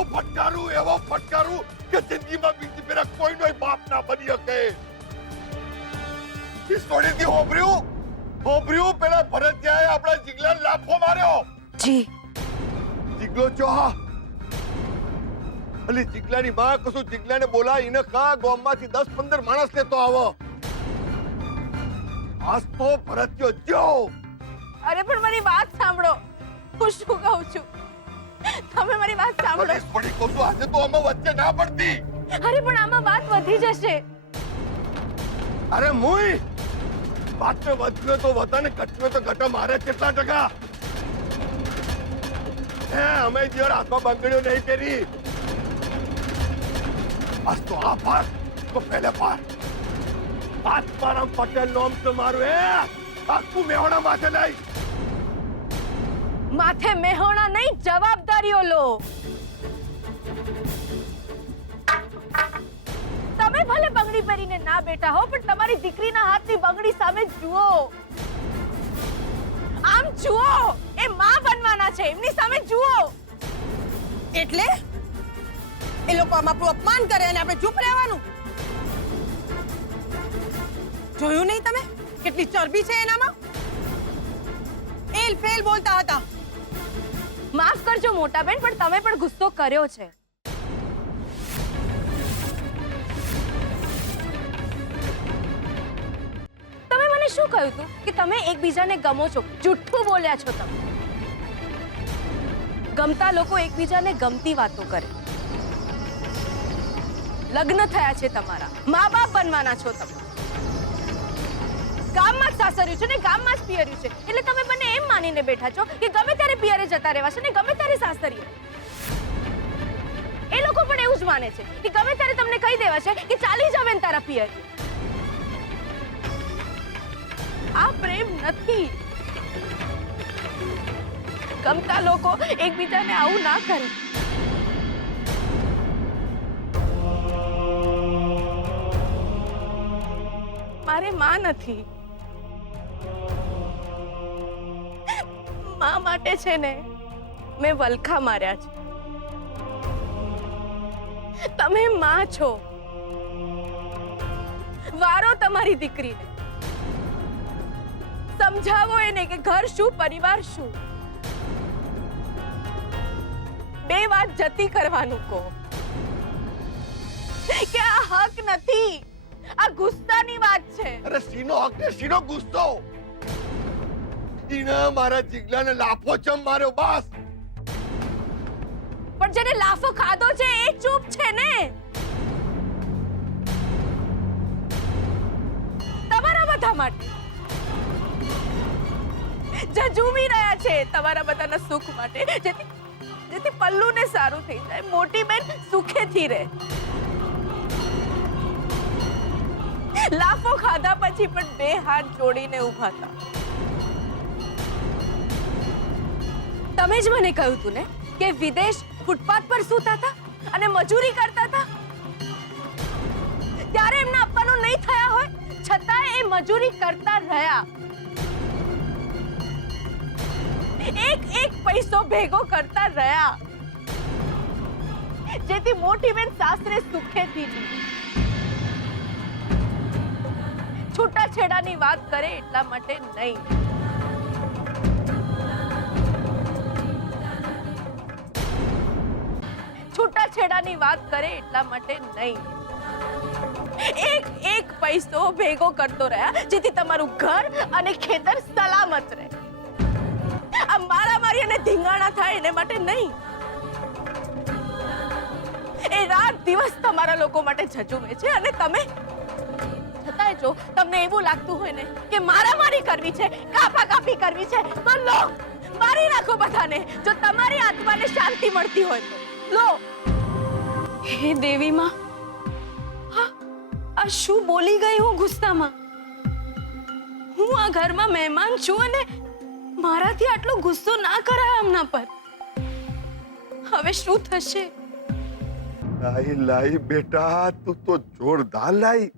ફટકારું કે જિંદગીમાં બીજી ફેરા કોઈનો બાપ ના બની શકે. ઈશ્વરીથી હોભર્યું પેલા ભરતિયાએ આપણા જીગલાને લાફો માર્યો. જી જીગલો ચોહા અલી જીગલાની માં કશું જીગલાને બોલાવીને કા ગામમાંથી 10-15 માણસ લેતો આવો. આજ તો ભરતિયો જો. અરે પણ મારી વાત સાંભળો, હું શું કહું છું, તમે મારી વાત સાંભળો. ઈશ્વરી કહું છું, આજે તો અમે વચ્ચે ના પડતી. અરે પણ આમાં વાત વધી જશે. અરે મુઈ વાત में વધ્યો તો વધા ને ઘટવે તો ઘટા મારે કેટલા ટકા? હે અમે જીવર હાથમાં બંગડીઓ નહીં પહેરી. આજ તો આ પાર તો પહેલે પાર. આત્મારામ પટેલ નામ તો મારું આખું મેહોણા માથે નહીં. માથે મેહોણા નહીં, જવાબદારીઓ લો. તમે ભલે બંગડી પહેરીને ના બેઠા હો, પણ તમારી દીકરીના હાથની બંગડી સામે જુઓ. આમ જુઓ, એ માં બનવાના છે, એમની સામે જુઓ. એટલે એ લોકો આમ આપણું અપમાન કરે અને આપણે ચૂપ રહેવાનું? જોયું નહીં તમે કેટલી ચરબી છે એનામાં? એલ ફેલ બોલતા હતા. માફ કરજો મોટા બેન, પણ તમે પણ ગુસ્સો કર્યો છે. તમે મને શું કહ્યું તું કે તમે એકબીજાને ગમો છો? જુઠ્ઠું બોલ્યા છો તમે. ગમતા લોકો એકબીજાને ગમતી વાતો કરે. લગ્ન થયા છે તમારા, મા બાપ બનવાના છો તમે. ગામમાં જ સાસર્યું છે ને ગામમાં જ પિયર્યું છે, એટલે તમે બંને એમ માનીને બેઠા છો કે ગમે ત્યારે પિયરે જતા રહેવાશે ને ગમે ત્યારે સાસરીએ. એ લોકો પણ એવું જ માને છે કે ગમે ત્યારે તમને કહી દેવાશે કે ચાલી જાવ ને તારા પિયર. આ પ્રેમ નથી. ગમતા લોકો એકબીજાને આવું ના કરે. મારે માં નથી. માં માટે છે ને મેં વલખા માર્યા છે. તમે માં છો. વારો તમારી દીકરીને સમજાવો એને કે ઘર શું પરિવાર શું. બે વાત જતી કરવાનું કહો કે આ હક નથી, આ ગુસ્સાની વાત છે. અરે સીનો હક ને સીનો ગુસ્સો. ઈને મારા જીગલાને લાફો ચમ માર્યો બસ. પણ જેને લાફો ખાધો છે એ ચૂપ છે ને. તમારા બધા માટે જજુમી રહ્યા છે, તમારા બધાના સુખ માટે, જેથી પલ્લુને સારું થઈ જાય, મોટી બેન સુખેથી રહે. લાફો ખાધા પછી પણ બે હાથ જોડીને ઊભા હતા. તમે જ મને કહ્યું તું ને કે વિદેશ ફૂટપાથ પર સૂતા હતા અને મજૂરી કરતા હતા. ત્યારે એમના આપવાનું નહીં થયા હોય છતાં એ મજૂરી કરતા રહ્યા. એક પૈસો ભેગો કરતા રહ્યા, જેથી મોટી બેન સાસરે સુખેથી જીવે. છૂટાછેડાની વાત કરે એટલા માટે નહીં. છૂટાછેડાની વાત કરે એટલા માટે નહીં. એક પૈસો ભેગો કરતો રહ્યા, જેથી તમારું ઘર અને ખેતર સલામત રહે. આ મારામારી અને ધીંગાણા થાય એને માટે નહીં. એ રાત દિવસ તમારા લોકો માટે ઝઝુમે છે અને તમે છતાંય જો તમને એવું લાગતું હોય ને કે મારામારી કરવી છે, કાપાકાપી કરવી છે, તો લો, મારી નાખો બધાને. જો તમારી આત્માને શાંતિ મળતી હોય તો લો. હે દેવી માં, આ શું બોલી ગઈ હું ગુસ્સામાં? હું આ ઘરમાં મહેમાન છું અને મારાથી આટલો ગુસ્સો ના કરાય એમના પર. હવે શું થશે? લાઈ લાઈ બેટા, તું તો જોરદાર લાઈ.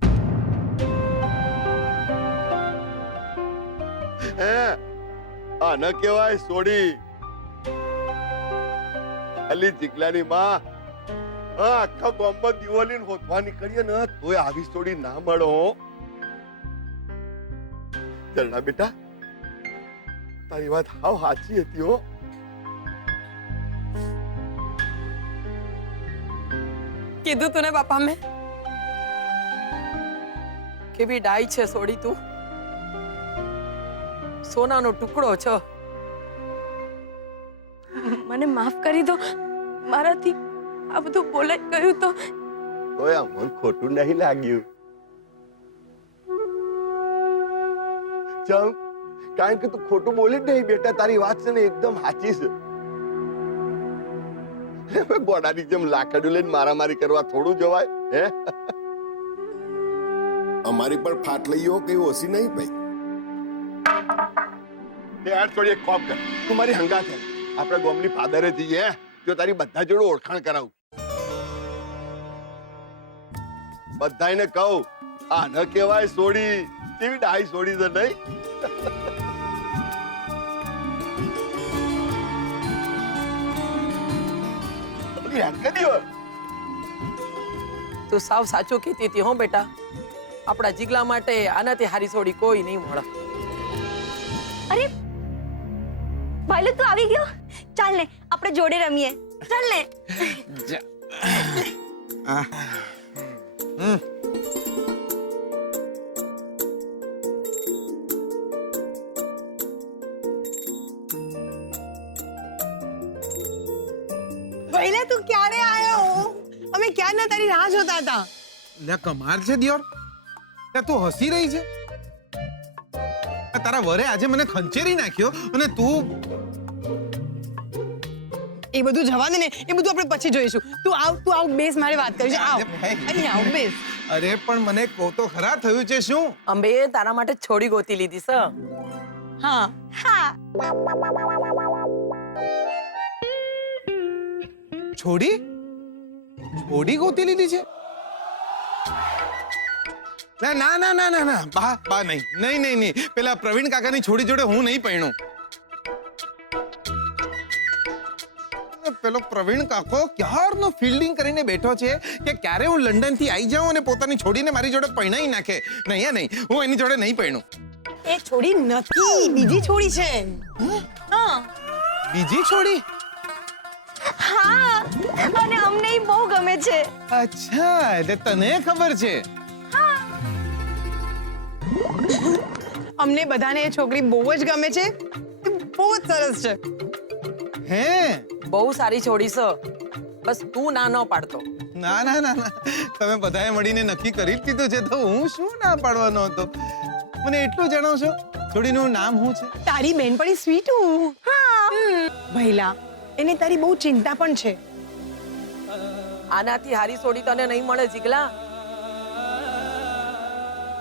હે આ ન કહેવાય સોડી. અલી જીગલાની માં, આખા ગામમાં દિવાળી હોતવા નીકળીએ ને તોય આવી સોડી ના મળો. ચલના બેટા, તારી વાત હાવ સાચી હતી હો. કીધું તું ને બાપા મેં, કેવી ડાઈ છે સોડી તું. સોનાનો ટુકડો છો. મને માફ કરી દો, મારાથી આ બધું બોલાઈ ગયું તો. તોય આ મન ખોટું નહીં લાગ્યું. ચમ, કારણ કે તું ખોટું બોલી જ નહીં બેટા. તારી વાત છે ને એકદમ સાચી છે. ગોડાની જેમ લાકડું લઈને મારામારી કરવા થોડું જવાય હે? અમારી પર ફાટલીઓ કઈ ઓછી નહીં ભાઈ. યાર થોડી એક કોપ કર. તું મારી હંગાત છે. આપણે ગોમની ફાદરે જઈએ, જો તારી બધા જોડે ઓળખાણ કરાવું. બધાને કહું, આ ન કહેવાય સોડી. કેવી ડાઈ સોડી છે નહીં? તું સાવ સાચું કીધી હતી હો બેટા. આપણા જીગલા માટે આનાથી હારી સોડી કોઈ નહીં મળે. અરે ભાઈલો તું આવી ગયો. ચાલ ને આપણે જોડે રમીએ. ચાલ ને. પહેલા તું ક્યારે આયો? અમે ક્યાં ના તારી રાહ જોતા હતા. લે કમાર છે દિયોર. લે તું હસી રહી છે? તારા વરે આજે મને ખંચેરી નાખ્યો અને તું એ બધું જવા દે ને, એ બધું આપણે પછી જોઈશું. તું આવ બેસ, મારે વાત કરવી છે. આવ અહીં આવ બેસ. અરે પણ મને કહો તો ખરા થયું છે શું? અંબે તારા માટે છોડી ગોતી લીધી છે. હા હા. છોડી ગોતી લીધી છે? ના ના ના ના ના ના બા નહીં નહીં નહીં નહીં. પેલા પ્રવીણ કાકાની છોડી જોડે હું નહીં પરણું. પેલો પ્રવીણ કાકો ક્યારનો ફિલ્ડિંગ કરીને બેઠો છે કે ક્યારે હું લંડન થી આવી જાઉં અને પોતાની છોડીને મારી જોડે પરણાઈ નાખે. નહીં નહીં, હું એની જોડે નહીં પરણું. એ છોડી નથી, બીજી છોડી છે. હા, બીજી છોડી? હા, અને અમને બહુ ગમે છે. અચ્છા, એટલે તને ખબર છે? અમને બધાને એ છોકરી બહુ જ ગમે છે. બહુ જ સરસ છે. હે, બહુ સારી છોડી છે. બસ તું ના ન પાડતો. ના ના ના ના, તમે બધાએ મળીને નક્કી કરી જ દીધું છે તો હું શું ના પાડવાનો હતો. મને એટલું જણાવશો છોડીનું નામ શું છે? તારી બેનપણી સ્વીટુ. ભઈલા, એને તારી બહુ ચિંતા પણ છે. આનાથી હારી છોડી તને નહીં મળે જીગલા.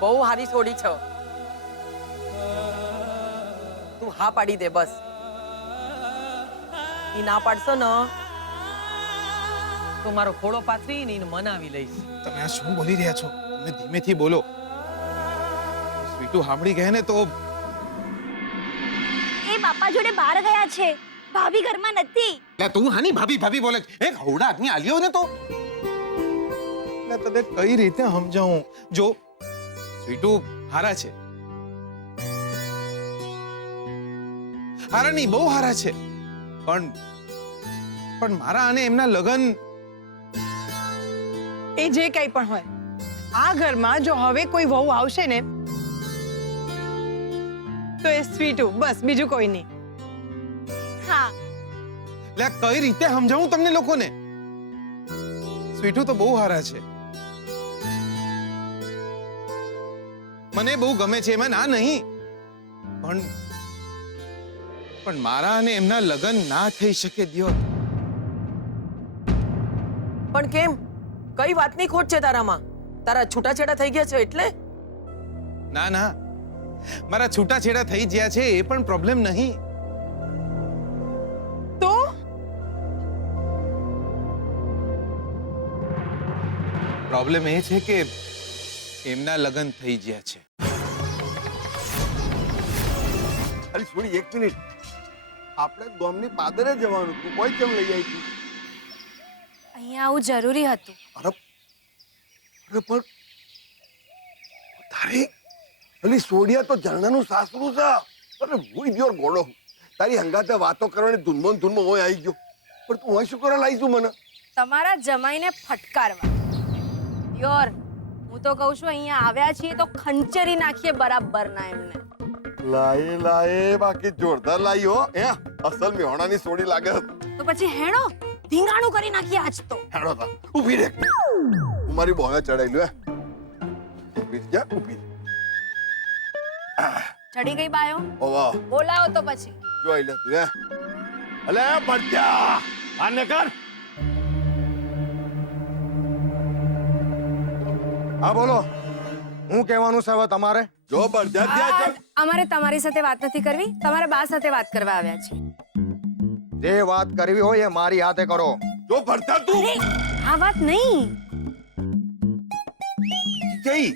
બહુ હારી છોડી છે. તું હા પાડી દે બસ. ઈ ના પાડશો ને તો મારો ખોળો પાથરીને ઈને મનાવી લઈશ. તમે આ શું બોલી રહ્યા છો? તમે ધીમેથી બોલો. સ્વીટુ સાંભળી ગયા ને તો. એ બાપા જોડે બહાર ગયા છે. ભાભી ઘરમાં નથી. લે તું હાની ભાભી ભાભી બોલે છે? એક હવડા આદમી આલ્યો ને તો. લે તને કઈ રીતે સમજાવું? જો સ્વીટુ હારા છે. હારા નહીં, બહુ હારા છે. પણ મારા અને એમના લગન. એ જે કઈ પણ હોય, આ ઘરમાં જો હવે કોઈ વહુ આવશે ને તો એ સ્વીટુ, બસ બીજું કોઈ નહીં. હા. લે કઈ રીતે સમજાવું તમને લોકોને? સ્વીટુ તો બહુ હારા છે. મને બહુ ગમે છે, એમાં ના નહીં, પણ મારા અને એમના લગ્ન ના થઈ શકે દિયોર. પણ કેમ? કઈ વાતની ખોટ છે તારામાં? તારા છૂટાછેડા થઈ ગયા છે એટલે? ના ના, મારા છૂટાછેડા થઈ ગયા છે એ પણ પ્રોબ્લેમ નહીં. તો પ્રોબ્લેમ એ છે કે એમના લગ્ન થઈ ગયા છે. અરે છોડી, એક મિનિટ, આપણે ગામની પાદરે જવાનું, તું કોઈ કેમ લઈ આવી તું? અહીંયા આવું જરૂરી હતું. અરે પણ તારી અલી સોડિયા તો ઝરણાનું સાસરું છે. અરે હું દિયોર ગોળો, તારી હંગાતે વાતો કરવાની ધૂનમાં હોય આવી ગયો, પણ તું હોય શું કરવા લાવી છું મને? તમારા જમાઈને ફટકારવા. યોર, હું તો કહું છું અહીંયા આવ્યા છીએ તો ખંચેરી નાખીએ બરાબર ના એમને. લાયે બાકી જોરદાર લાઈ હો. અસલ મેહોણાની સોડી લાગે. તો પછી હેડો ધીંગાણું કરી નાખીએ આજ તો. હેડો તા ઊભી રે, હું મારી બોયા ચડાઈ લે. ઊભી જા, ઊભી ચડી ગઈ બાયો? ઓ વાહ, બોલાવો તો પછી. જોઈ લે તું. અલે પડ્યા આને કર. હા બોલો, હું કહેવાનું છે હવે તમારે? જો બળજા અમારે તમારી સાથે વાત નથી કરવી, તમારા બા સાથે વાત કરવા આવ્યા છે. જે વાત કરવી હોય એ મારી હાથે કરો. જો ભરતા તું આ વાત નહીં. જઈ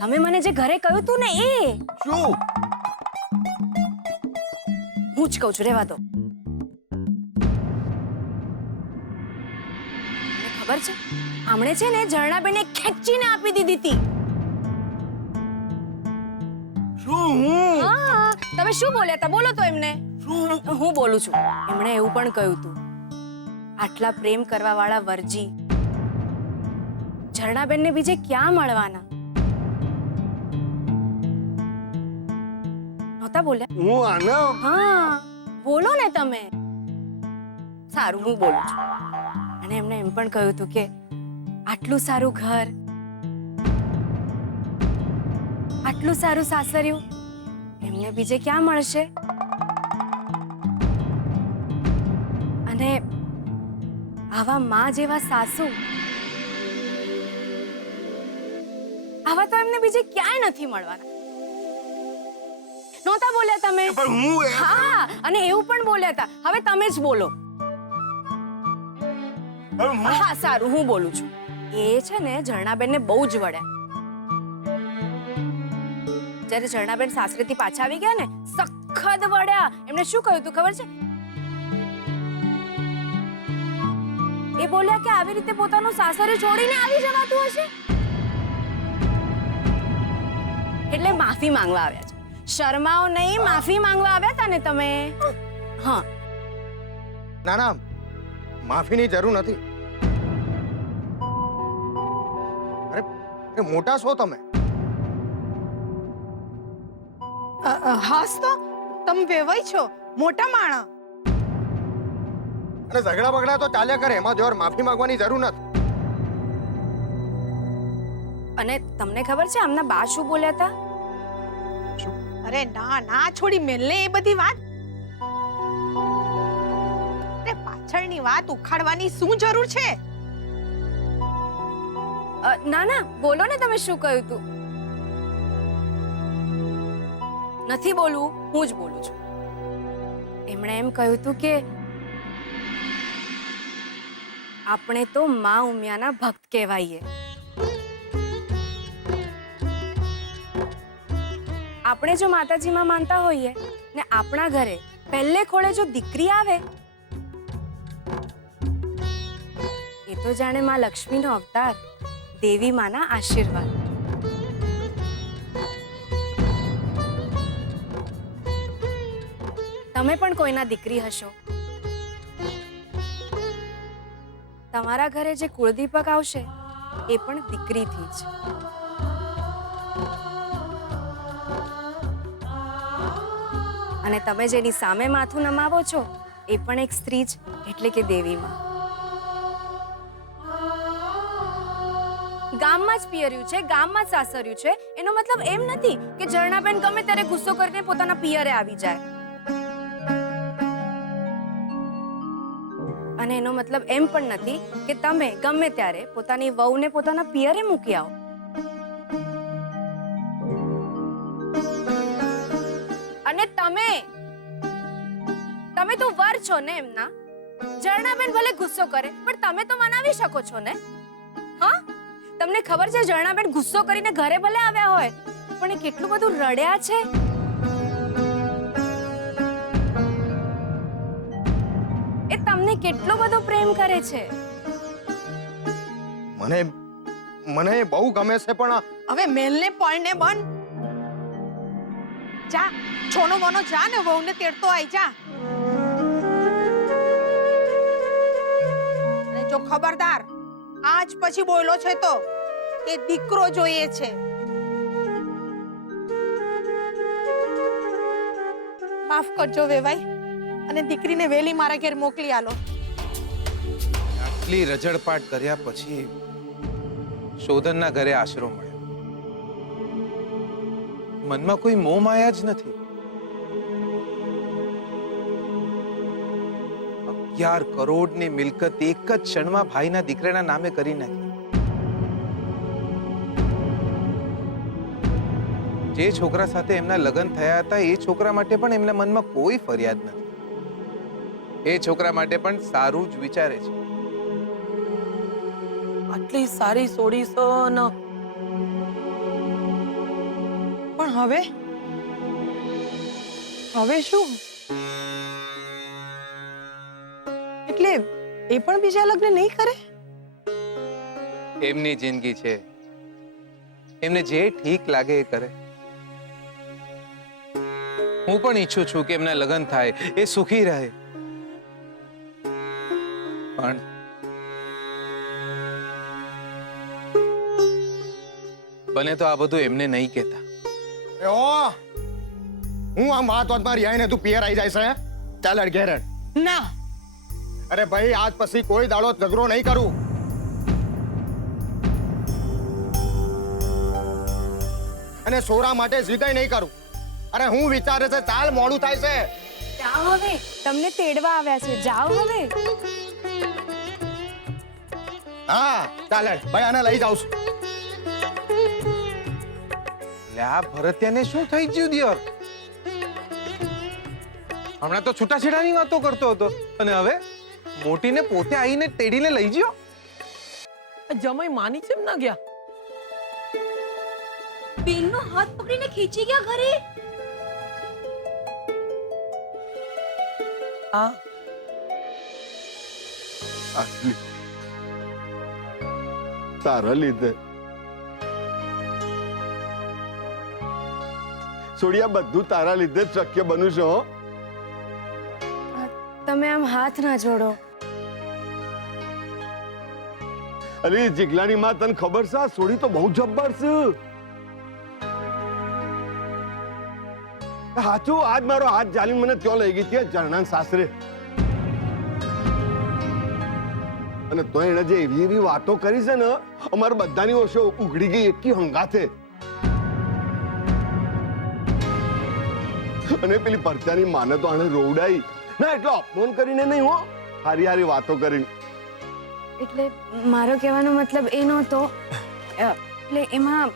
તમે મને જે ઘરે કહ્યું તું ને એ શું? હું જ કહું છું, રહેવા દો. તમને ખબર છે આમણે છે ને ઝરણાબેનને ખેંચીને આપી દીધી હતી. શું? હા, તમે શું બોલ્યા હતા? બોલો તો એમને. હું બોલું છું. એમણે એવું પણ કહ્યું હતું, આટલા પ્રેમ કરવા વાળા વરજી ઝરણાબેનને બીજે ક્યાં મળવાના? નહોતા બોલ્યા? હું આને હા, બોલો ને તમે. સારું, હું બોલું છું. અને એમણે એમ પણ કહ્યું હતું કે આટલું સારું ઘર, આટલું સારું સાસરિયું એમને બીજે ક્યાં મળશે? અને આવા માં જેવા સાસુ, આવા તો એમને બીજે ક્યાંય નથી મળવાના. નહોતા બોલ્યા તમે? પણ હું હા, અને એવું પણ બોલ્યા હતા. હવે તમે જ બોલો. હા સારું, હું બોલું છું. એ છે ને ઝરણાબેનને બહુ જ વળ્યા. જ્યારે ઝરણાબેન સાસરેથી પાછા આવી ગયા ને, સખત વળ્યા. એમને શું કહ્યું તું ખબર છે? એ બોલ્યા કે આવી રીતે પોતાનું સાસરે છોડીને આવી જવાતું હશે, એટલે માફી માંગવા આવ્યા છે. શરમાઓ નહીં, માફી માંગવા આવ્યા હતા ને તમે. હા. ના ના, માફીની જરૂર નથી. અરે મોટા છો તમે. હાસ તો તમે વેવાઈ છો, મોટા માણા. અને ઝઘડા બગડા તો ચાલ્યા કરે, એમાં જોર માફી માંગવાની જરૂર નથી. અને તમને ખબર છે આમના બા શું બોલ્યા હતા? અરે ના ના, છોડી મેલને એ બધી વાત. અરે પાછળની વાત ઉખાડવાની શું જરૂર છે? ના ના, બોલો ને તમે શું કહ્યું તું. નથી બોલવું, હું જ બોલું છું. એમણે એમ કહ્યું તું કે આપણે તો માં ઉમિયાના ભક્ત કહેવાઈએ. આપણે જો માતાજીમાં માનતા હોઈએ ને આપણા ઘરે પહેલે ખોળે જો દીકરી આવે, એ તો જાણે માં લક્ષ્મીનો અવતાર, દેવી માના આશીર્વાદ. તમે પણ કોઈના દીકરી હશો. તમારા ઘરે જે કુળદીપક આવશે એ પણ દીકરીથી જ. અને તમે જેની સામે માથું નમાવો છો એ પણ એક સ્ત્રી જ, એટલે કે દેવી માં. ગામમાં જ પિયર્યું છે, ગામમાં જ સાસર્યું છે, એનો મતલબ એમ નથી કે ઝરણાબેન ગમે ત્યારે ગુસ્સો કરીને પોતાના પિયરે આવી જાય. અને એનો મતલબ એમ પણ નથી કે તમે ગમે ત્યારે પોતાની વહુને પોતાના પિયરે મૂકી આવો. અને તમે તો વર છો ને એમના. ઝરણાબેન ભલે ગુસ્સો કરે પણ તમે તો મનાવી શકો છો ને. હા, તમને ખબર છે ઝરણાબેન ગુસ્સો કરીને ઘરે ભલે આવ્યા હોય પણ એ કેટલું બધું રડ્યા છે. એ તમને કેટલો બધો પ્રેમ કરે છે. મને બહુ ગમે છે પણ હવે મેલને પળને બન. જા, છોનો મોનો જા ને વહુને તેડતો આઈ જા. અને જો ખબરદાર આજ પછી બોલ્યો છે તો એ દીકરો જોઈએ છે. માફ કરજો વેવાઈ અને દીકરીને વેલી મારા ઘેર મોકલી આલો. આટલી રજડપાટ કર્યા પછી શોધનના ઘરે આશરો મળ્યો. મનમાં કોઈ મોહ માયા જ નથી. 11 કરોડની મિલકત એક જ ક્ષણમાં ભાઈના દીકરાના નામે કરી નાખી. જે છોકરા સાથે એમના લગ્ન થયા હતા એ છોકરા માટે પણ એમના મનમાં કોઈ ફરિયાદ નથી. એ છોકરા માટે પણ સારું જ વિચારે છે. આટલી સારી સોડીસો ન પણ હવે શું? એટલે એ પણ બીજા લગ્ન નહીં કરે? એમની જિંદગી છે, એમને જે ઠીક લાગે એ કરે. હું પણ ઈચ્છું છું કે એમના લગ્ન થાય, એ સુખી રહે. પણ બને તો આ બધું એમને નહીં કહેતા. હું આમ વાત વાતમાં રિહાઈને તું પિયર આવી જાય છે. ચાલ ઘેર. ના, અરે ભાઈ, આજ પછી કોઈ દાડો ઝઘડો નહીં કરું. અને સોરા માટે જીદાય નહીં કરું. અરે હું વિચારે છે, ચાલ મોડું થાય છે. જાઓ હવે, તમને તેડવા આવ્યા છે. જાઓ હવે. હા ચાલ ભાઈ, આને લઈ જાઉં છું. એટલે આ ભરતિયાને શું થઈ ગયું દિયર? હમણાં તો છૂટાછેડાની વાતો કરતો હતો અને હવે મોટીને પોતે આવીને તેડીને લઈ ગયો. જમાઈ માની કેમ ના ગયા? બેનનો હાથ પકડીને ખેંચી ગયા ઘરે. આ આટલી તારા લીધે સોડિયા, બધું તારા લીધે જ શક્ય બન્યું છે. હો, તમે આમ હાથ ના જોડો. અરે જીગલાની માં, તને ખબર છે આ સોડી તો બહુ જબ્બર છે. હાચું, આજ મારો હાથ જાલીને મને ત્યાં લઈ ગઈ ત્યાં ઝરણાના સાસરે. અને તો એને જે એવી વાતો કરી છે ને, અમારા બધાની ઓછો ઉઘડી ગઈ એકી હંગાથે. અને પેલી પરત્યાની માને તો આને રોવડાઈ ના, એટલો અપમાન કરીને નહીં, હો, હારી હારી વાતો કરીને. એટલે મારો કહેવાનો મતલબ એ નહોતો. એટલે એમાં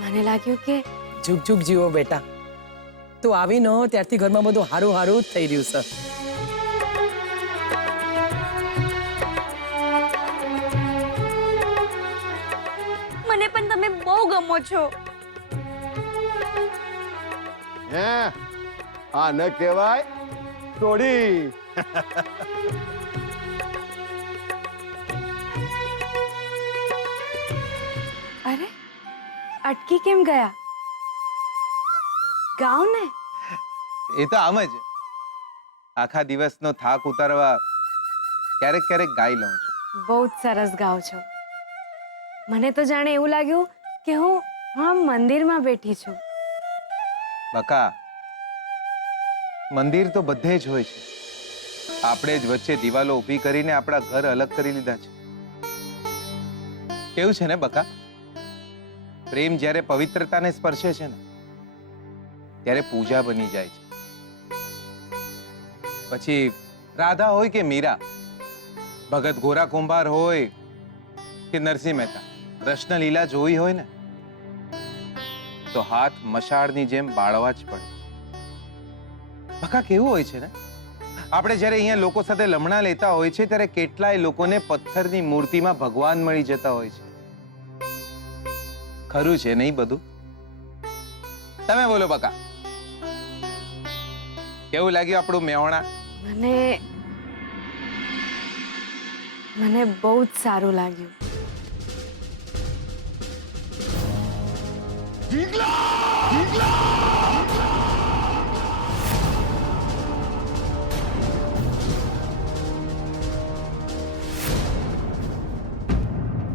મને લાગ્યું કે ઝુક ઝુક જીવો બેટા. તું આવી ન ત્યારથી ઘરમાં બધું હારું હારું જ થઈ રહ્યું છે. મને પણ તમે બહુ ગમો છો. હે, આ ન કહેવાય સોડી. અરે અટકી કેમ ગયા? ગાઓ ને. એ તો આમ જ આખા દિવસનો થાક ઉતારવા ક્યારેક ક્યારેક ગાઈ લઉં છું. બહુ જ સરસ ગાઓ છો. મને તો જાણે એવું લાગ્યું કે હું મંદિરમાં બેઠી છું. બકા, મંદિર તો બધે જ હોય છે, આપણે જ વચ્ચે દિવાલો ઊભી કરીને આપણા ઘર અલગ કરી લીધા છે. કેવું છે ને બકા? પ્રેમ જ્યારે પવિત્રતાને સ્પર્શે છે ને ત્યારે પૂજા બની જાય છે. પછી રાધા હોય કે મીરા, ભગત ગોરા કુંભાર હોય કે નરસિંહ મહેતા, કૃષ્ણ લીલા જોઈ હોય ને તો હાથ મશાળની જેમ બાળવા જ પડે. બકા કેવું હોય છે ને, આપણે જ્યારે અહીંયા લોકો સાથે લમણા લેતા હોય છે ત્યારે કેટલાય લોકોને પથ્થરની મૂર્તિમાં ભગવાન મળી જતા હોય છે. ખરું છે નહીં બધું? તમે બોલો બકા, કેવું લાગ્યું આપણું મેહોણા? મને બહુ જ સારું લાગ્યું. ઢીકલા!